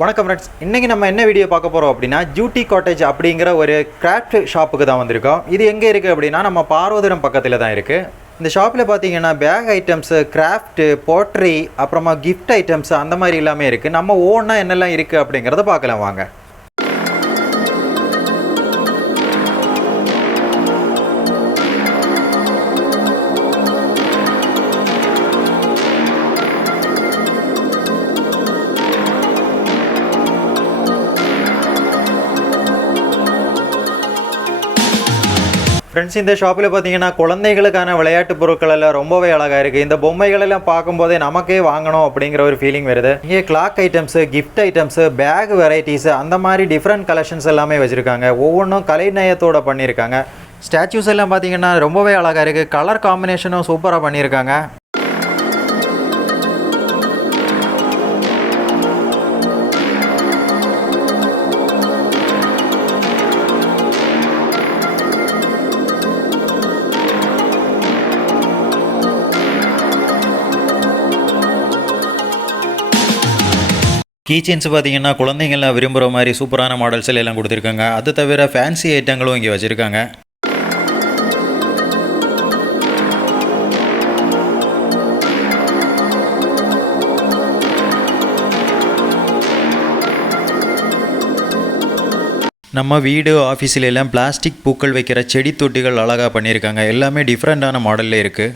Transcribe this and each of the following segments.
வணக்கம் ஃப்ரெண்ட்ஸ், இன்றைக்கி நம்ம என்ன வீடியோ பார்க்க போகிறோம் அப்படின்னா ஜூட்டி காட்டேஜ் அப்படிங்கிற ஒரு கிராஃப்ட் ஷாப்புக்கு தான் வந்திருக்கோம். இது எங்கே இருக்குது அப்படின்னா நம்ம பார்வதிரம் பக்கத்தில் தான் இருக்குது. இந்த ஷாப்பில் பார்த்தீங்கன்னா பேக் ஐட்டம்ஸு, கிராஃப்ட்டு, போட்ரி, அப்புறமா கிஃப்ட் ஐட்டம்ஸு அந்த மாதிரி எல்லாமே இருக்குது. நம்ம ஓனாக என்னெல்லாம் இருக்குது அப்படிங்கிறத பார்க்கலாம் வாங்க. ஃப்ரெண்ட்ஸ், இந்த ஷாப்பில் பார்த்தீங்கன்னா குழந்தைகளுக்கான விளையாட்டு பொருட்கள் எல்லாம் ரொம்பவே அழகாக இருக்குது. இந்த பொம்மைகள் எல்லாம் பார்க்கும்போதே நமக்கே வாங்கணும் அப்படிங்கிற ஒரு ஃபீலிங் வருது. இங்கே clock items, gift items, bag varieties அந்த மாதிரி டிஃப்ரெண்ட் கலெக்ஷன்ஸ் எல்லாமே வச்சுருக்காங்க. ஒவ்வொன்றும் கலைநயத்தோடு பண்ணியிருக்காங்க. ஸ்டாச்சூஸ் எல்லாம் பார்த்தீங்கன்னா ரொம்பவே அழகாக இருக்குது. கலர் காம்பினேஷனும் சூப்பராக பண்ணியிருக்காங்க. கீச்செயின்ஸ் பார்த்தீங்கன்னா குழந்தைங்கள்லாம் விரும்புகிற மாதிரி சூப்பரான மாடல்ஸ் எல்லாம் கொடுத்துருக்காங்க. அது தவிர ஃபேன்சி ஐட்டங்களும் இங்கே வச்சுருக்காங்க. நம்ம வீடு ஆஃபீஸில் எல்லாம் பிளாஸ்டிக் பூக்கள் வைக்கிற செடி தொட்டிகள் அழகாக பண்ணியிருக்காங்க. எல்லாமே டிஃப்ரெண்ட்டான மாடலில் இருக்குது.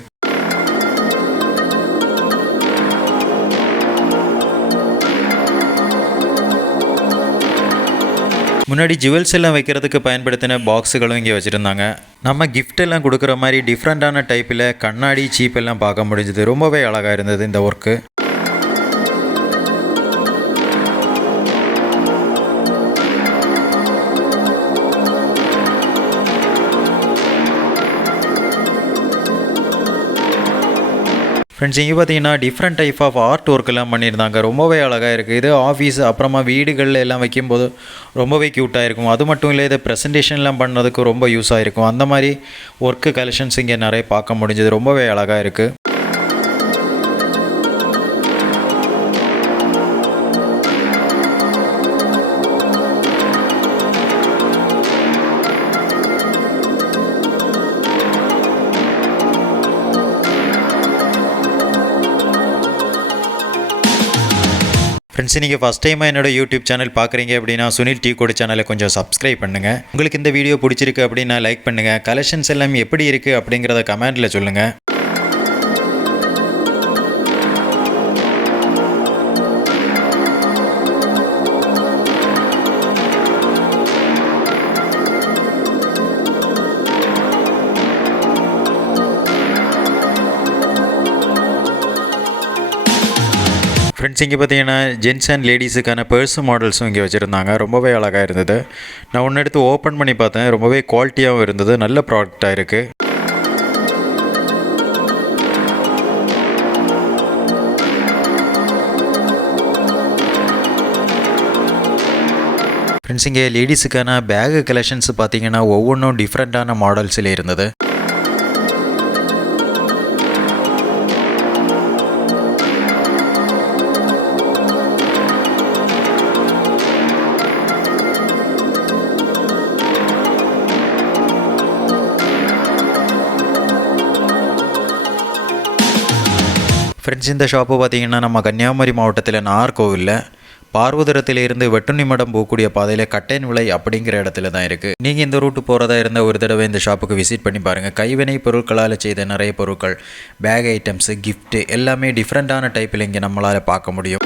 முன்னாடி ஜுவல்ஸ் எல்லாம் வைக்கிறதுக்கு பயன்படுத்தின பாக்ஸுகளும் இங்கே வச்சுருந்தாங்க. நம்ம கிஃப்ட் எல்லாம் கொடுக்குற மாதிரி டிஃப்ரெண்ட்டான டைப்பில் கண்ணாடி சீப் எல்லாம் பார்க்க முடிஞ்சது. ரொம்பவே அழகாக இருந்தது இந்த ஒர்க்கு. ஃப்ரெண்ட்ஸ், இங்கே பார்த்தீங்கன்னா different type of art work எல்லாம் பண்ணியிருந்தாங்க. ரொம்பவே அழகாக இருக்குது. இது ஆஃபீஸ் அப்புறமா வீடுகளில் எல்லாம் வைக்கும்போது ரொம்பவே க்யூட்டாக இருக்கும். அது மட்டும் இல்லை, இதை ப்ரெசன்டேஷன்லாம் பண்ணதுக்கு ரொம்ப யூஸ் ஆகிருக்கும். அந்த மாதிரி ஒர்க்கு கலெக்ஷன்ஸ் இங்கே நிறைய பார்க்க முடிஞ்சது. ரொம்பவே அழகாக இருக்குது. ஃப்ரெண்ட்ஸ், நீங்கள் ஃபஸ்ட் டைமாக என்னோடய யூடியூப் சேனல் பார்க்குறீங்க அப்படின்னா சுனில் டீகோடு சேனலை கொஞ்சம் சப்ஸ்கிரைப் பண்ணுங்கள். உங்களுக்கு இந்த வீடியோ பிடிச்சிருக்கு அப்படின்னா லைக் பண்ணுங்கள். கலெக்ஷன்ஸ் எல்லாம் எப்படி இருக்குது அப்படிங்கிறத கமெண்ட்டில் சொல்லுங்கள். ஃப்ரெண்ட்ஸ், இங்கே பார்த்தீங்கன்னா ஜென்ஸ் அண்ட் லேடிஸுக்கான பர்ஸ் மாடல்ஸும் இங்கே வச்சுருந்தாங்க. ரொம்பவே அழகாக இருந்தது. நான் ஒன்று எடுத்து ஓப்பன் பண்ணி பார்த்தேன். ரொம்பவே குவாலிட்டியாகவும் இருந்தது. நல்ல ப்ராடக்டாக இருக்குது. ஃப்ரெண்ட்ஸ், இங்கே லேடிஸுக்கான பேகு கலெக்ஷன்ஸ் பார்த்தீங்கன்னா ஒவ்வொன்றும் டிஃப்ரெண்ட்டான மாடல்ஸில் இருந்தது. ஃப்ரெண்ட்ஸ், இந்த ஷாப்பு பார்த்திங்கன்னா நம்ம கன்னியாகுமரி மாவட்டத்தில் நாகர்கோவிலில் பார்வதிரத்திலிருந்து வெட்டுணிமடம் போகக்கூடிய பாதையில் கட்டைன் விலை அப்படிங்கிற இடத்துல தான் இருக்குது. நீங்கள் இந்த ரூட்டு போகிறதா இருந்தால் ஒரு தடவை இந்த ஷாப்புக்கு விசிட் பண்ணி பாருங்கள். கைவினை பொருட்களால் செய்த நிறைய பொருட்கள், பேக் ஐட்டம்ஸு, கிஃப்ட்டு எல்லாமே டிஃப்ரெண்ட்டான டைப்பில் இங்கே நம்மளால் பார்க்க முடியும்.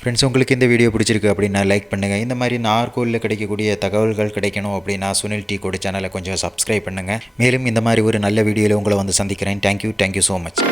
ஃப்ரெண்ட்ஸ், உங்களுக்கு இந்த வீடியோ பிடிச்சிருக்கு அப்படின்னா லைக் பண்ணுங்கள். இந்த மாதிரி நாகர்கோவிலில் கிடைக்கக்கூடிய தகவல்கள் கிடைக்கணும் அப்படின்னா சுனில் டீகோடு சேனலை கொஞ்சம் சப்ஸ்கிரைப் பண்ணுங்கள். மேலும் இந்த மாதிரி ஒரு நல்ல வீடியோவில் உங்களை வந்து சந்திக்கிறேன். Thank you so much.